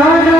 Lord.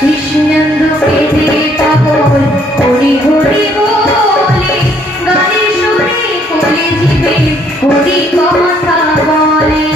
Krishnendu কেঁদে পাগল হরি হরি বলে গানে শুনে করে জীবে হরি কথা বলে।